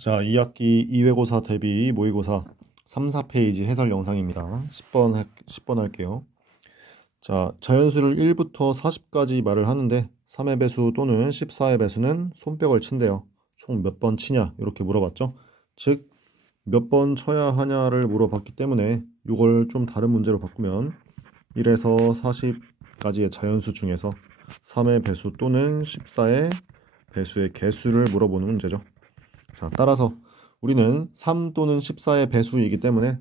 자, 2학기 2외고사 대비 모의고사 3, 4페이지 해설 영상입니다. 10번 할게요. 자, 자연수를 1부터 40까지 말을 하는데 3의 배수 또는 14의 배수는 손뼉을 친대요. 총 몇 번 치냐 이렇게 물어봤죠. 즉, 몇 번 쳐야 하냐를 물어봤기 때문에 이걸 좀 다른 문제로 바꾸면 1에서 40까지의 자연수 중에서 3의 배수 또는 14의 배수의 개수를 물어보는 문제죠. 자, 따라서 우리는 3 또는 14의 배수이기 때문에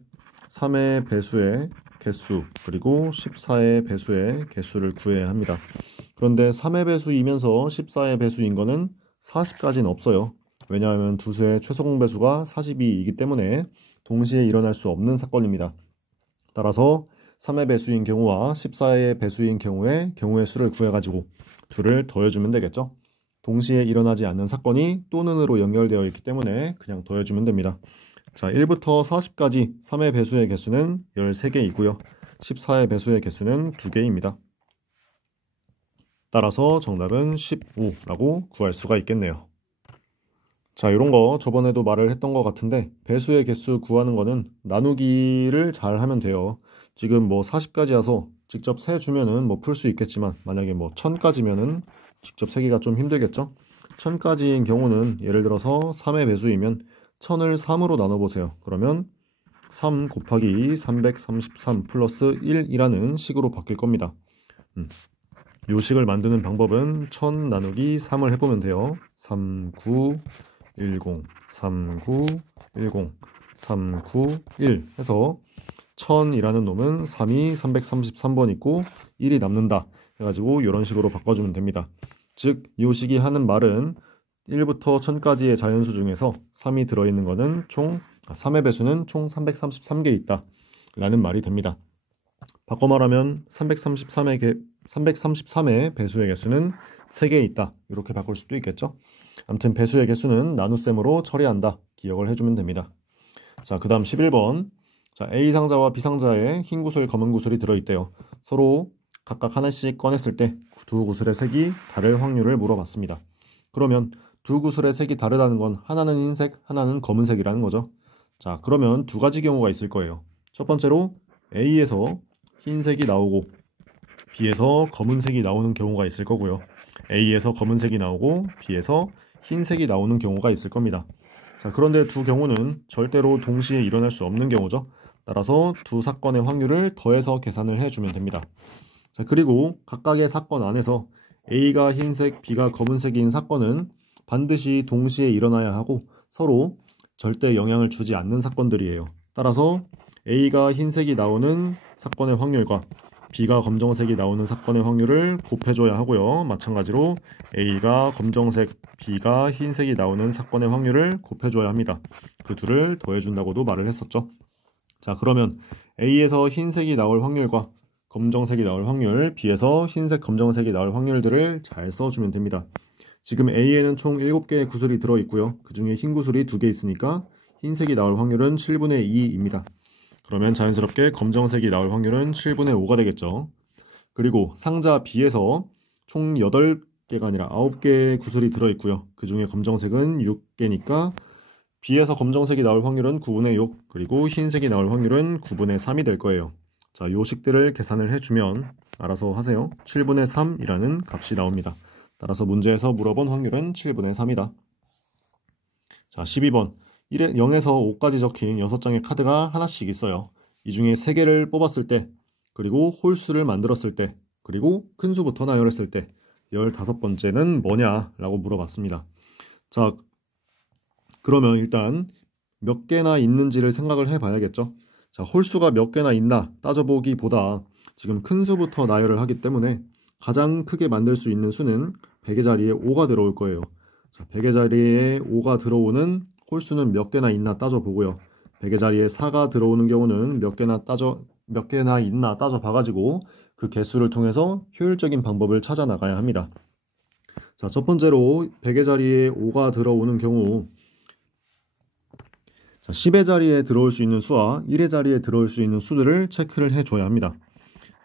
3의 배수의 개수 그리고 14의 배수의 개수를 구해야 합니다. 그런데 3의 배수이면서 14의 배수인 거는 40까지는 없어요. 왜냐하면 두 수의 최소 공배수가 42이기 때문에 동시에 일어날 수 없는 사건입니다. 따라서 3의 배수인 경우와 14의 배수인 경우의 수를 구해가지고 둘을 더해주면 되겠죠. 동시에 일어나지 않는 사건이 또는으로 연결되어 있기 때문에 그냥 더해주면 됩니다. 자, 1부터 40까지 3의 배수의 개수는 13개이고요. 14의 배수의 개수는 2개입니다. 따라서 정답은 15라고 구할 수가 있겠네요. 자, 이런 거 저번에도 말을 했던 것 같은데 배수의 개수 구하는 거는 나누기를 잘 하면 돼요. 지금 뭐 40까지 와서 직접 세주면은 뭐 풀 수 있겠지만 만약에 뭐 1000까지면은 직접 세기가 좀 힘들겠죠? 1000까지인 경우는 예를 들어서 3의 배수이면 1000을 3으로 나눠보세요. 그러면 3 곱하기 333 플러스 1이라는 식으로 바뀔 겁니다. 이 식을 만드는 방법은 1000 나누기 3을 해보면 돼요. 3910, 3910, 391 해서 1000이라는 놈은 3이 333번 있고 1이 남는다 해가지고 이런 식으로 바꿔주면 됩니다. 즉, 이 식이 하는 말은 1부터 1000까지의 자연수 중에서 3이 들어있는 거는 3의 배수는 총 333개 있다 라는 말이 됩니다. 바꿔 말하면 333의 배수의 개수는 3개 있다 이렇게 바꿀 수도 있겠죠. 아무튼 배수의 개수는 나눗셈으로 처리한다 기억을 해주면 됩니다. 자, 그 다음 11번. 자, A 상자와 B 상자에 흰 구슬, 검은 구슬이 들어있대요. 서로 각각 하나씩 꺼냈을 때 두 구슬의 색이 다를 확률을 물어봤습니다. 그러면 두 구슬의 색이 다르다는 건 하나는 흰색, 하나는 검은색이라는 거죠. 자, 그러면 두 가지 경우가 있을 거예요. 첫 번째로 A에서 흰색이 나오고 B에서 검은색이 나오는 경우가 있을 거고요. A에서 검은색이 나오고 B에서 흰색이 나오는 경우가 있을 겁니다. 자, 그런데 두 경우는 절대로 동시에 일어날 수 없는 경우죠. 따라서 두 사건의 확률을 더해서 계산을 해주면 됩니다. 자, 그리고 각각의 사건 안에서 A가 흰색, B가 검은색인 사건은 반드시 동시에 일어나야 하고 서로 절대 영향을 주지 않는 사건들이에요. 따라서 A가 흰색이 나오는 사건의 확률과 B가 검정색이 나오는 사건의 확률을 곱해줘야 하고요. 마찬가지로 A가 검정색, B가 흰색이 나오는 사건의 확률을 곱해줘야 합니다. 그 둘을 더해준다고도 말을 했었죠. 자, 그러면 A에서 흰색이 나올 확률과 검정색이 나올 확률, B에서 흰색, 검정색이 나올 확률들을 잘 써주면 됩니다. 지금 A에는 총 7개의 구슬이 들어있고요. 그 중에 흰 구슬이 2개 있으니까 흰색이 나올 확률은 7분의 2입니다. 그러면 자연스럽게 검정색이 나올 확률은 7분의 5가 되겠죠. 그리고 상자 B에서 총 8개가 아니라 9개의 구슬이 들어있고요. 그 중에 검정색은 6개니까 B에서 검정색이 나올 확률은 9분의 6, 그리고 흰색이 나올 확률은 9분의 3이 될 거예요. 자, 요 식들을 계산을 해주면 알아서 하세요. 7분의 3이라는 값이 나옵니다. 따라서 문제에서 물어본 확률은 7분의 3이다. 자, 12번. 0에서 5까지 적힌 6장의 카드가 하나씩 있어요. 이 중에 3개를 뽑았을 때, 그리고 홀수를 만들었을 때, 그리고 큰 수부터 나열했을 때 15번째는 뭐냐? 라고 물어봤습니다. 자, 그러면 일단 몇 개나 있는지를 생각을 해봐야겠죠. 자, 홀수가 몇 개나 있나 따져보기보다 지금 큰 수부터 나열을 하기 때문에 가장 크게 만들 수 있는 수는 100의 자리에 5가 들어올 거예요. 자, 100의 자리에 5가 들어오는 홀수는 몇 개나 있나 따져보고요. 100의 자리에 4가 들어오는 경우는 몇 개나 있나 따져봐가지고 그 개수를 통해서 효율적인 방법을 찾아 나가야 합니다. 자, 첫 번째로 100의 자리에 5가 들어오는 경우 10의 자리에 들어올 수 있는 수와 1의 자리에 들어올 수 있는 수들을 체크를 해줘야 합니다.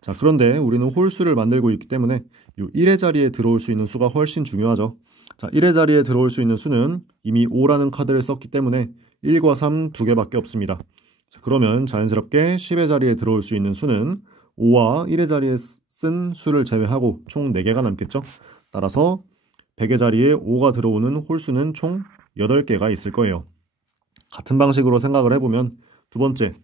자, 그런데 우리는 홀수를 만들고 있기 때문에 이 1의 자리에 들어올 수 있는 수가 훨씬 중요하죠. 자, 1의 자리에 들어올 수 있는 수는 이미 5라는 카드를 썼기 때문에 1과 3 두 개밖에 없습니다. 자, 그러면 자연스럽게 10의 자리에 들어올 수 있는 수는 5와 1의 자리에 쓴 수를 제외하고 총 4개가 남겠죠. 따라서 100의 자리에 5가 들어오는 홀수는 총 8개가 있을 거예요. 같은 방식으로 생각을 해보면 두 번째,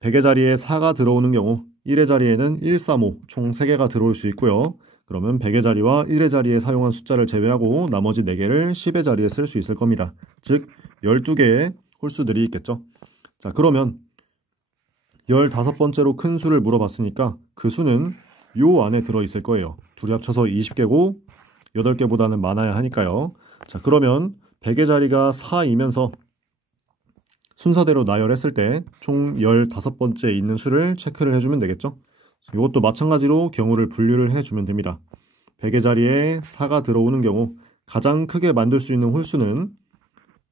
100의 자리에 4가 들어오는 경우 1의 자리에는 1, 3, 5 총 3개가 들어올 수 있고요. 그러면 100의 자리와 1의 자리에 사용한 숫자를 제외하고 나머지 4개를 10의 자리에 쓸 수 있을 겁니다. 즉 12개의 홀수들이 있겠죠. 자, 그러면 15번째로 큰 수를 물어봤으니까 그 수는 요 안에 들어있을 거예요. 둘이 합쳐서 20개고 8개보다는 많아야 하니까요. 자, 그러면 100의 자리가 4이면서 순서대로 나열했을 때 총 15번째에 있는 수를 체크를 해주면 되겠죠. 이것도 마찬가지로 경우를 분류를 해주면 됩니다. 100의 자리에 4가 들어오는 경우 가장 크게 만들 수 있는 홀수는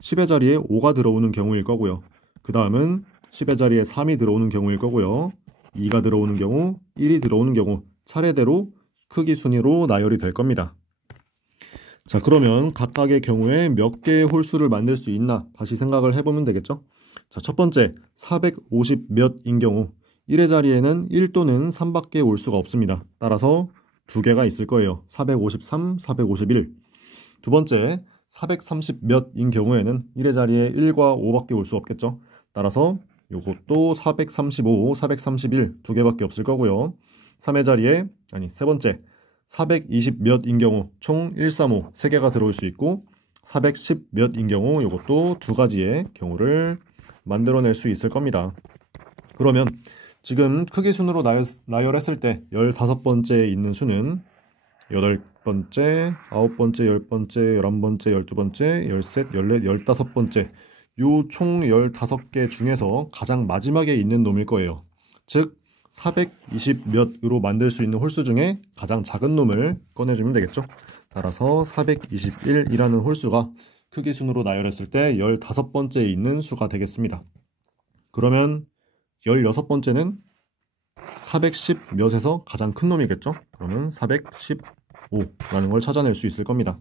10의 자리에 5가 들어오는 경우일 거고요. 그 다음은 10의 자리에 3이 들어오는 경우일 거고요. 2가 들어오는 경우, 1이 들어오는 경우 차례대로 크기 순위로 나열이 될 겁니다. 자, 그러면 각각의 경우에 몇 개의 홀수를 만들 수 있나 다시 생각을 해보면 되겠죠. 자, 첫 번째 450 몇인 경우 1의 자리에는 1 또는 3밖에 올 수가 없습니다. 따라서 2개가 있을 거예요. 453, 451. 두 번째 430 몇인 경우에는 1의 자리에 1과 5밖에 올 수 없겠죠. 따라서 이것도 435, 431 2개밖에 없을 거고요. 3의 자리에 세 번째 420 몇인 경우 총 135 3개가 들어올 수 있고 410 몇인 경우 이것도 2가지의 경우를 만들어낼 수 있을 겁니다. 그러면 지금 크기 순으로 나열했을 때 15번째에 있는 수는 8번째, 9번째, 10번째, 11번째, 12번째, 13, 14, 15번째 요 총 15개 중에서 가장 마지막에 있는 놈일 거예요. 즉 420 몇으로 만들 수 있는 홀수 중에 가장 작은 놈을 꺼내주면 되겠죠. 따라서 421이라는 홀수가 크기 순으로 나열했을 때 15번째에 있는 수가 되겠습니다. 그러면 16번째는 410 몇에서 가장 큰 놈이겠죠. 그러면 415라는 걸 찾아낼 수 있을 겁니다.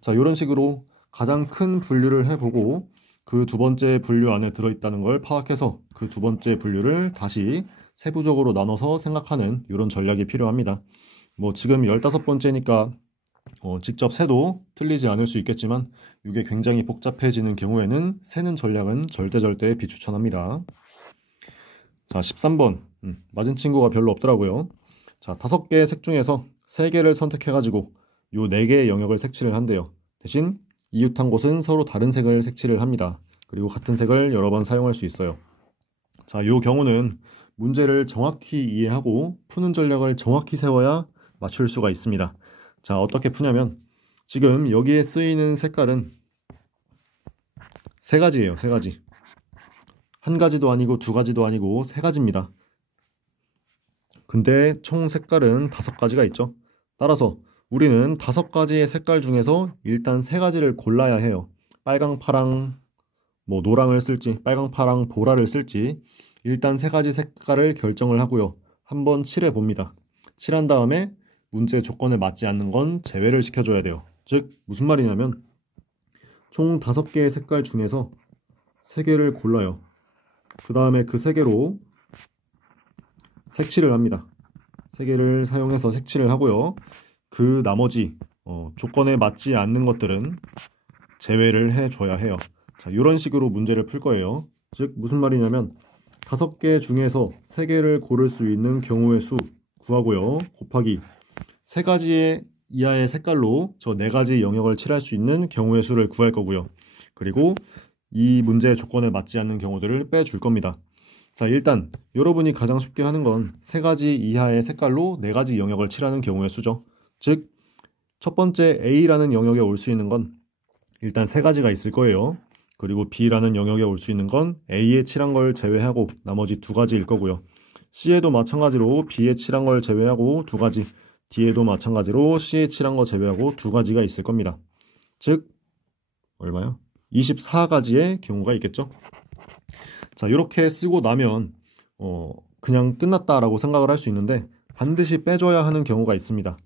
자, 이런 식으로 가장 큰 분류를 해보고 그 두 번째 분류 안에 들어있다는 걸 파악해서 그 두 번째 분류를 다시 세부적으로 나눠서 생각하는 이런 전략이 필요합니다. 뭐 지금 15번째니까 직접 세도 틀리지 않을 수 있겠지만 이게 굉장히 복잡해지는 경우에는 세는 전략은 절대 비추천합니다. 자, 13번 맞은 친구가 별로 없더라고요. 자, 5개의 색 중에서 3개를 선택해가지고 요 4개의 영역을 색칠을 한대요. 대신 이웃한 곳은 서로 다른 색을 색칠을 합니다. 그리고 같은 색을 여러 번 사용할 수 있어요. 자, 요 경우는 문제를 정확히 이해하고 푸는 전략을 정확히 세워야 맞출 수가 있습니다. 자, 어떻게 푸냐면 지금 여기에 쓰이는 색깔은 3가지예요. 3가지. 한 가지도 아니고 2가지도 아니고 3가지입니다. 근데 총 색깔은 5가지가 있죠. 따라서 우리는 5가지의 색깔 중에서 일단 3가지를 골라야 해요. 빨강, 파랑, 노랑을 쓸지 빨강, 파랑, 보라를 쓸지 일단 3가지 색깔을 결정을 하고요. 한번 칠해 봅니다. 칠한 다음에 문제 조건에 맞지 않는 건 제외를 시켜줘야 돼요. 즉 무슨 말이냐면 총 5개의 색깔 중에서 3개를 골라요. 그 다음에 그 3개로 색칠을 합니다. 3개를 사용해서 색칠을 하고요. 그 나머지 조건에 맞지 않는 것들은 제외를 해줘야 해요. 자, 이런 식으로 문제를 풀 거예요. 즉 무슨 말이냐면 5개 중에서 3개를 고를 수 있는 경우의 수 구하고요. 곱하기 3가지 이하의 색깔로 저 4가지 영역을 칠할 수 있는 경우의 수를 구할 거고요. 그리고 이 문제의 조건에 맞지 않는 경우들을 빼줄 겁니다. 자, 일단 여러분이 가장 쉽게 하는 건 3가지 이하의 색깔로 4가지 영역을 칠하는 경우의 수죠. 즉 첫 번째 A라는 영역에 올 수 있는 건 일단 3가지가 있을 거예요. 그리고 B라는 영역에 올 수 있는 건 A에 칠한 걸 제외하고 나머지 2가지일 거고요. C에도 마찬가지로 B에 칠한 걸 제외하고 2가지, D에도 마찬가지로 C에 칠한 거 제외하고 2가지가 있을 겁니다. 즉 얼마요? 24가지의 경우가 있겠죠. 자, 이렇게 쓰고 나면 그냥 끝났다라고 생각을 할 수 있는데 반드시 빼줘야 하는 경우가 있습니다.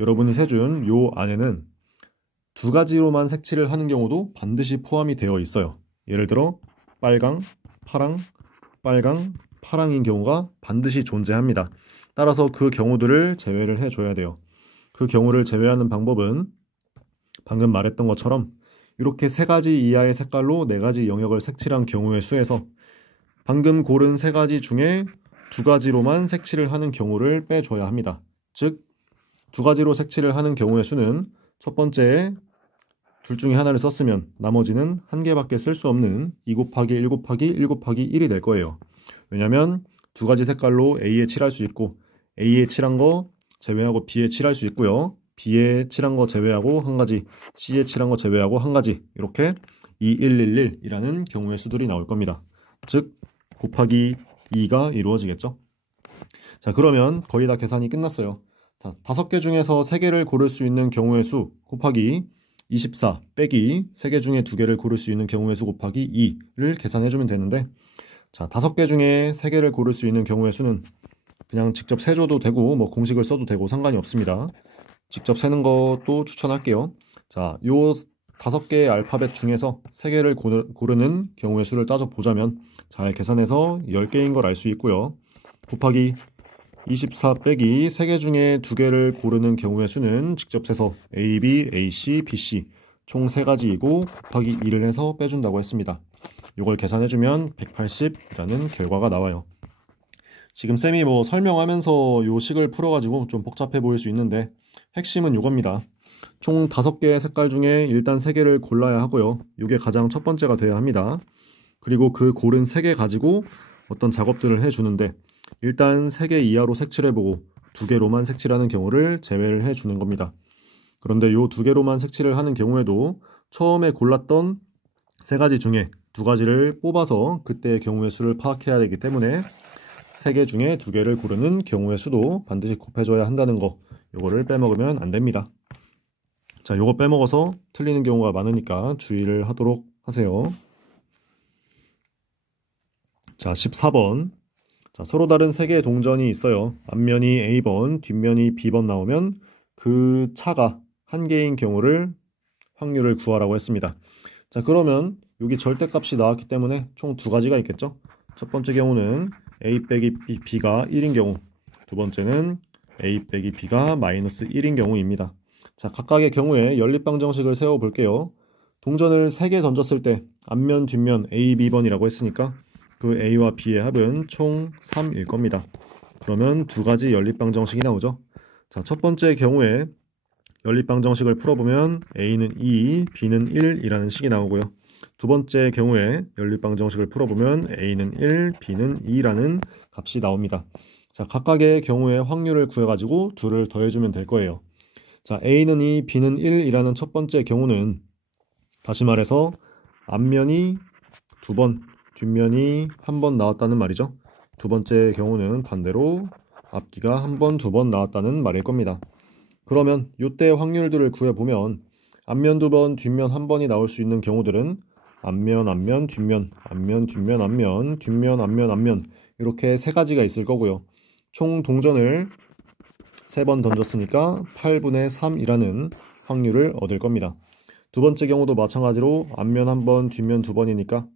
여러분이 세준 요 안에는 두 가지로만 색칠을 하는 경우도 반드시 포함이 되어 있어요. 예를 들어 빨강, 파랑, 빨강, 파랑인 경우가 반드시 존재합니다. 따라서 그 경우들을 제외를 해줘야 돼요. 그 경우를 제외하는 방법은 방금 말했던 것처럼 이렇게 세 가지 이하의 색깔로 네 가지 영역을 색칠한 경우의 수에서 방금 고른 세 가지 중에 두 가지로만 색칠을 하는 경우를 빼줘야 합니다. 즉, 두 가지로 색칠을 하는 경우의 수는 첫 번째에 둘 중에 하나를 썼으면 나머지는 한 개밖에 쓸 수 없는 2 곱하기 1 곱하기 1 곱하기 1이 될 거예요. 왜냐하면 두 가지 색깔로 A에 칠할 수 있고 A에 칠한 거 제외하고 B에 칠할 수 있고요. B에 칠한 거 제외하고 한 가지, C에 칠한 거 제외하고 한 가지, 이렇게 2111이라는 경우의 수들이 나올 겁니다. 즉 곱하기 2가 이루어지겠죠. 자, 그러면 거의 다 계산이 끝났어요. 자, 5개 중에서 3개를 고를 수 있는 경우의 수 곱하기 24 빼기 3개 중에 2개를 고를 수 있는 경우의 수 곱하기 2를 계산해주면 되는데, 자, 5개 중에 3개를 고를 수 있는 경우의 수는 그냥 직접 세줘도 되고 뭐 공식을 써도 되고 상관이 없습니다. 직접 세는 것도 추천할게요. 자, 요 5개의 알파벳 중에서 3개를 고르는 경우의 수를 따져보자면 잘 계산해서 10개인 걸 알 수 있고요. 곱하기 24 빼기 3개 중에 2개를 고르는 경우의 수는 직접 세서 AB, AC, BC 총 3가지이고 곱하기 2를 해서 빼준다고 했습니다. 이걸 계산해주면 180이라는 결과가 나와요. 지금 쌤이 뭐 설명하면서 요 식을 풀어가지고 좀 복잡해 보일 수 있는데 핵심은 이겁니다. 총 5개의 색깔 중에 일단 3개를 골라야 하고요. 이게 가장 첫 번째가 돼야 합니다. 그리고 그 고른 3개 가지고 어떤 작업들을 해주는데 일단 3개 이하로 색칠해보고 2개로만 색칠하는 경우를 제외를 해주는 겁니다. 그런데 요 2개로만 색칠을 하는 경우에도 처음에 골랐던 3가지 중에 2가지를 뽑아서 그때의 경우의 수를 파악해야 되기 때문에 3개 중에 2개를 고르는 경우의 수도 반드시 곱해줘야 한다는 거, 요거를 빼먹으면 안 됩니다. 자, 요거 빼먹어서 틀리는 경우가 많으니까 주의를 하도록 하세요. 자, 14번. 자, 서로 다른 3개의 동전이 있어요. 앞면이 A번, 뒷면이 B번 나오면 그 차가 1개인 경우를 확률을 구하라고 했습니다. 자, 그러면 여기 절대값이 나왔기 때문에 총 2가지가 있겠죠. 첫 번째 경우는 A 빼기 B가 1인 경우, 두 번째는 A 빼기 B가 마이너스 1인 경우입니다. 자, 각각의 경우에 연립방정식을 세워볼게요. 동전을 3개 던졌을 때 앞면, 뒷면 A, B번이라고 했으니까 그 A와 B의 합은 총 3일 겁니다. 그러면 2가지 연립방정식이 나오죠. 자, 첫 번째 경우에 연립방정식을 풀어보면 A는 2, B는 1이라는 식이 나오고요. 두 번째 경우에 연립방정식을 풀어보면 A는 1, B는 2라는 값이 나옵니다. 자, 각각의 경우에 확률을 구해가지고 둘을 더해주면 될 거예요. 자, A는 2, B는 1이라는 첫 번째 경우는 다시 말해서 앞면이 2번, 뒷면이 1번 나왔다는 말이죠. 두 번째 경우는 반대로 앞뒤가 1번, 2번 나왔다는 말일 겁니다. 그러면 이때 확률들을 구해보면 앞면 2번, 뒷면 1번이 나올 수 있는 경우들은 앞면, 앞면, 뒷면, 앞면, 뒷면, 앞면, 뒷면, 앞면, 앞면 이렇게 3가지가 있을 거고요. 총 동전을 3번 던졌으니까 8분의 3이라는 확률을 얻을 겁니다. 두 번째 경우도 마찬가지로 앞면 1번, 뒷면 2번이니까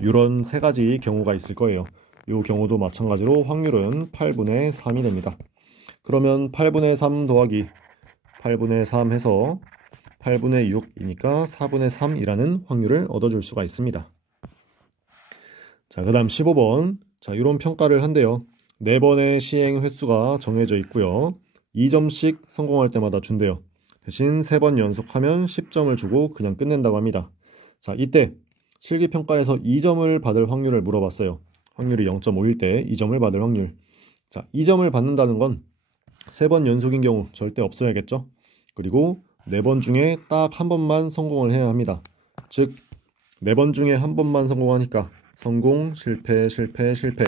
이런 3가지 경우가 있을 거예요. 이 경우도 마찬가지로 확률은 8분의 3이 됩니다. 그러면 8분의 3 더하기 8분의 3 해서 8분의 6이니까 4분의 3이라는 확률을 얻어줄 수가 있습니다. 자, 그 다음 15번. 자, 이런 평가를 한대요. 4번의 시행 횟수가 정해져 있고요. 2점씩 성공할 때마다 준대요. 대신 3번 연속하면 10점을 주고 그냥 끝낸다고 합니다. 자, 이때 실기평가에서 2점을 받을 확률을 물어봤어요. 확률이 0.5일 때 2점을 받을 확률. 자, 2점을 받는다는 건 3번 연속인 경우 절대 없어야겠죠. 그리고 4번 중에 딱 한 번만 성공을 해야 합니다. 즉 4번 중에 한 번만 성공하니까 성공, 실패, 실패, 실패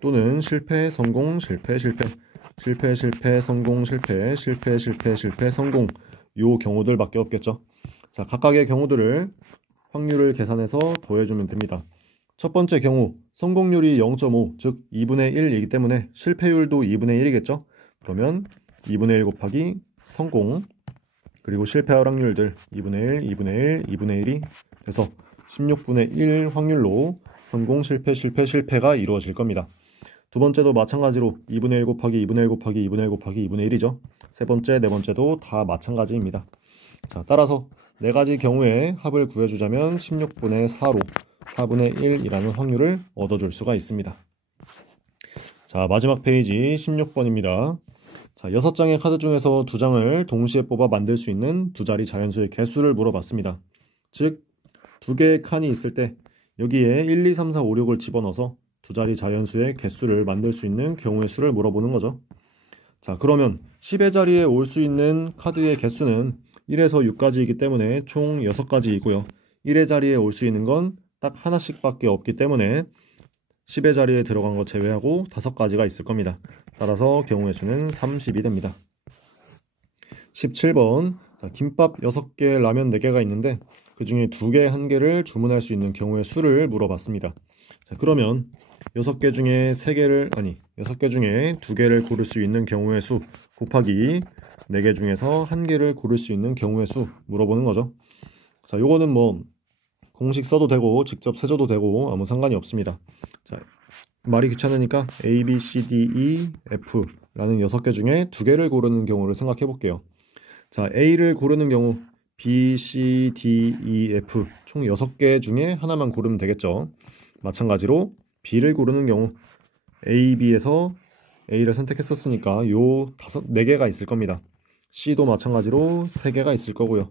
또는 실패, 성공, 실패, 실패 실패, 실패, 성공, 실패, 실패, 실패, 실패, 성공 요 경우들밖에 없겠죠. 자, 각각의 경우들을 확률을 계산해서 더해주면 됩니다. 첫 번째 경우 성공률이 0.5, 즉 2분의 1이기 때문에 실패율도 2분의 1이겠죠. 그러면 2분의 1 곱하기 성공 그리고 실패할 확률들 2분의 1, 2분의 1, 2분의 1이 돼서 16분의 1 확률로 성공, 실패, 실패, 실패가 이루어질 겁니다. 두 번째도 마찬가지로 2분의 1 곱하기 2분의 1 곱하기 2분의 1 곱하기 2분의 1이죠. 세 번째, 네 번째도 다 마찬가지입니다. 자, 따라서 네 가지 경우에 합을 구해주자면 16분의 4로 4분의 1이라는 확률을 얻어줄 수가 있습니다. 자, 마지막 페이지 16번입니다. 자, 6장의 카드 중에서 2장을 동시에 뽑아 만들 수 있는 두 자리 자연수의 개수를 물어봤습니다. 즉, 두 개의 칸이 있을 때 여기에 1, 2, 3, 4, 5, 6을 집어넣어서 두 자리 자연수의 개수를 만들 수 있는 경우의 수를 물어보는 거죠. 자, 그러면 10의 자리에 올 수 있는 카드의 개수는 1에서 6까지이기 때문에 총 6가지이고요. 1의 자리에 올 수 있는 건 딱 하나씩 밖에 없기 때문에 10의 자리에 들어간 거 제외하고 5가지가 있을 겁니다. 따라서 경우의 수는 30이 됩니다. 17번, 자, 김밥 6개, 라면 4개가 있는데 그 중에 2개, 1개를 주문할 수 있는 경우의 수를 물어봤습니다. 자, 그러면 6개 중에 6개 중에 2개를 고를 수 있는 경우의 수 곱하기 4개 중에서 1개를 고를 수 있는 경우의 수 물어보는 거죠. 자, 요거는 뭐 공식 써도 되고 직접 세줘도 되고 아무 상관이 없습니다. 자, 말이 귀찮으니까 A, B, C, D, E, F 라는 6개 중에 2개를 고르는 경우를 생각해 볼게요. 자, A를 고르는 경우 B, C, D, E, F 총 6개 중에 하나만 고르면 되겠죠. 마찬가지로 B를 고르는 경우 A, B에서 A를 선택했었으니까 요 4개가 있을 겁니다. C도 마찬가지로 3개가 있을 거고요.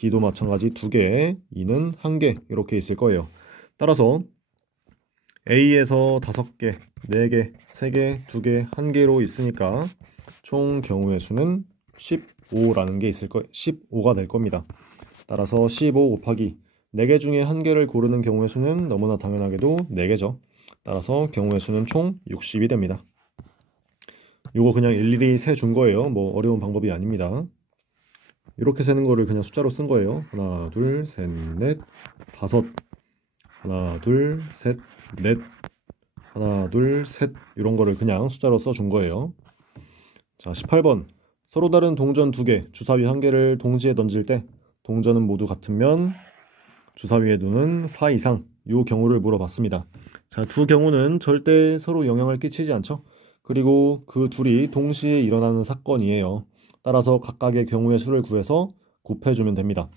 D도 마찬가지 2개, E는 1개 이렇게 있을 거예요. 따라서 A에서 5개, 4개, 3개, 2개, 1개로 있으니까 총 경우의 수는 15라는 게 있을 거예요. 15가 될 겁니다. 따라서 15 곱하기 4개 중에 1개를 고르는 경우의 수는 너무나 당연하게도 4개죠. 따라서 경우의 수는 총 60이 됩니다. 이거 그냥 일일이 세준 거예요. 뭐 어려운 방법이 아닙니다. 이렇게 세는 거를 그냥 숫자로 쓴 거예요. 하나, 둘, 셋, 넷, 다섯. 하나, 둘, 셋, 넷. 하나, 둘, 셋. 이런 거를 그냥 숫자로 써준 거예요. 자, 18번. 서로 다른 동전 2개, 주사위 1개를 동시에 던질 때 동전은 모두 같으면 주사위의 눈은 4 이상. 이 경우를 물어봤습니다. 자, 두 경우는 절대 서로 영향을 끼치지 않죠. 그리고 그 둘이 동시에 일어나는 사건이에요. 따라서 각각의 경우의 수를 구해서 곱해주면 됩니다.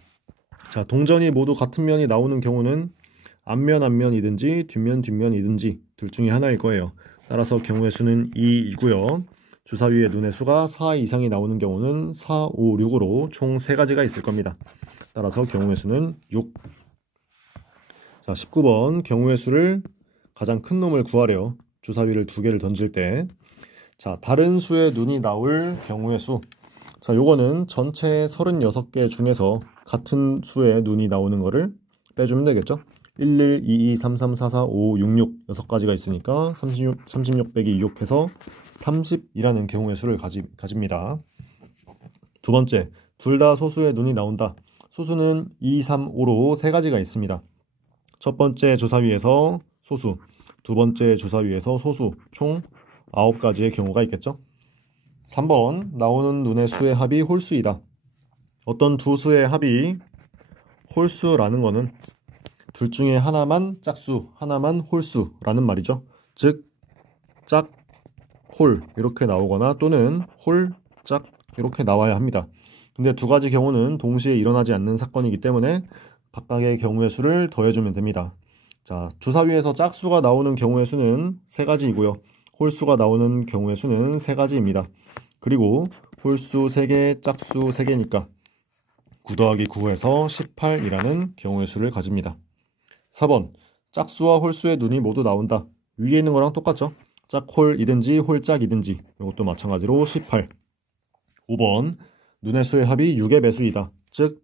자, 동전이 모두 같은 면이 나오는 경우는 앞면 앞면이든지 뒷면 뒷면이든지 둘 중에 하나일 거예요. 따라서 경우의 수는 2이고요. 주사위의 눈의 수가 4 이상이 나오는 경우는 4, 5, 6으로 총 3가지가 있을 겁니다. 따라서 경우의 수는 6. 자, 19번 경우의 수를 가장 큰 놈을 구하래요. 주사위를 2개를 던질 때. 자, 다른 수의 눈이 나올 경우의 수. 자, 요거는 전체 36개 중에서 같은 수의 눈이 나오는 거를 빼주면 되겠죠. 11, 22, 33, 44, 5, 66 6가지가 있으니까 36 빼기 6 해서 30이라는 경우의 수를 가집니다. 두 번째, 둘 다 소수의 눈이 나온다. 소수는 2, 3, 5로 3가지가 있습니다. 첫 번째 주사위에서 소수, 두 번째 주사위에서 소수, 총 9가지의 경우가 있겠죠. 3번, 나오는 눈의 수의 합이 홀수이다. 어떤 두 수의 합이 홀수라는 거는 둘 중에 하나만 짝수, 하나만 홀수라는 말이죠. 즉, 짝, 홀 이렇게 나오거나 또는 홀, 짝 이렇게 나와야 합니다. 근데 두 가지 경우는 동시에 일어나지 않는 사건이기 때문에 각각의 경우의 수를 더해주면 됩니다. 자, 주사위에서 짝수가 나오는 경우의 수는 3가지이고요. 홀수가 나오는 경우의 수는 3가지입니다. 그리고 홀수 3개, 짝수 3개니까 9 더하기 9에서 18이라는 경우의 수를 가집니다. 4번, 짝수와 홀수의 눈이 모두 나온다. 위에 있는 거랑 똑같죠? 짝홀이든지 홀짝이든지 이것도 마찬가지로 18. 5번, 눈의 수의 합이 6의 배수이다. 즉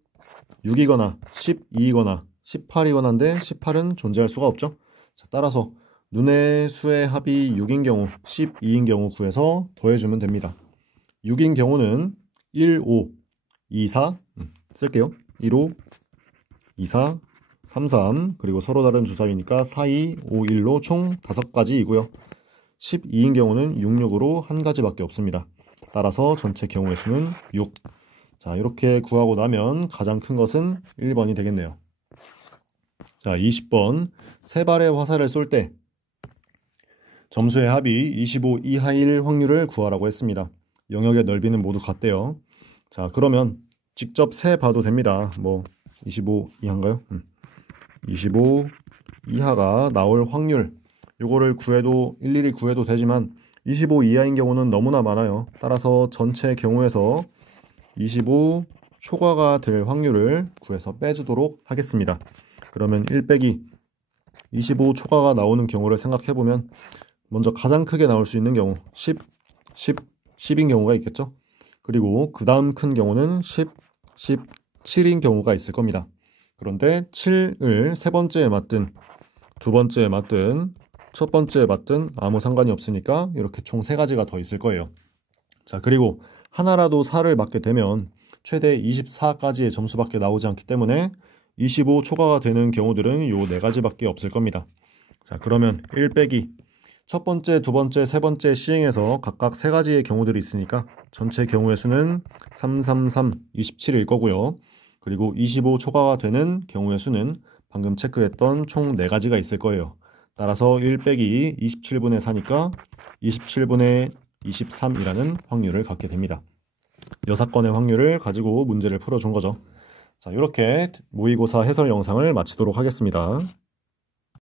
6이거나 12이거나 18이거나인데 18은 존재할 수가 없죠. 자, 따라서 눈의 수의 합이 6인 경우, 12인 경우 구해서 더해주면 됩니다. 6인 경우는 1, 5, 2, 4 쓸게요. 1, 5, 2, 4, 3, 3 그리고 서로 다른 주사위니까 4, 2, 5, 1로 총 5가지이고요. 12인 경우는 6, 6으로 한 가지밖에 없습니다. 따라서 전체 경우의 수는 6. 자, 이렇게 구하고 나면 가장 큰 것은 1번이 되겠네요. 자, 20번. 세 발의 화살을 쏠 때 점수의 합이 25 이하일 확률을 구하라고 했습니다. 영역의 넓이는 모두 같대요. 자, 그러면 직접 세 봐도 됩니다. 뭐 25 이하인가요? 25 이하가 나올 확률, 요거를 구해도 일일이 구해도 되지만 25 이하인 경우는 너무나 많아요. 따라서 전체 경우에서 25 초과가 될 확률을 구해서 빼주도록 하겠습니다. 그러면 1 빼기 25 초과가 나오는 경우를 생각해보면 먼저 가장 크게 나올 수 있는 경우 10, 10인 경우가 있겠죠. 그리고 그 다음 큰 경우는 10, 7인 경우가 있을 겁니다. 그런데 7을 세 번째에 맞든 두 번째에 맞든 첫 번째에 맞든 아무 상관이 없으니까 이렇게 총 세 가지가 더 있을 거예요. 자, 그리고 하나라도 4를 맞게 되면 최대 24까지의 점수밖에 나오지 않기 때문에 25 초과가 되는 경우들은 요 네 가지밖에 없을 겁니다. 자, 그러면 1 빼기 첫 번째, 두 번째, 세 번째 시행에서 각각 세 가지의 경우들이 있으니까 전체 경우의 수는 333, 27일 거고요. 그리고 25 초과가 되는 경우의 수는 방금 체크했던 총 4가지가 있을 거예요. 따라서 1 빼기 27분의 4니까 27분의 23이라는 확률을 갖게 됩니다. 6건의 확률을 가지고 문제를 풀어준 거죠. 자, 이렇게 모의고사 해설 영상을 마치도록 하겠습니다.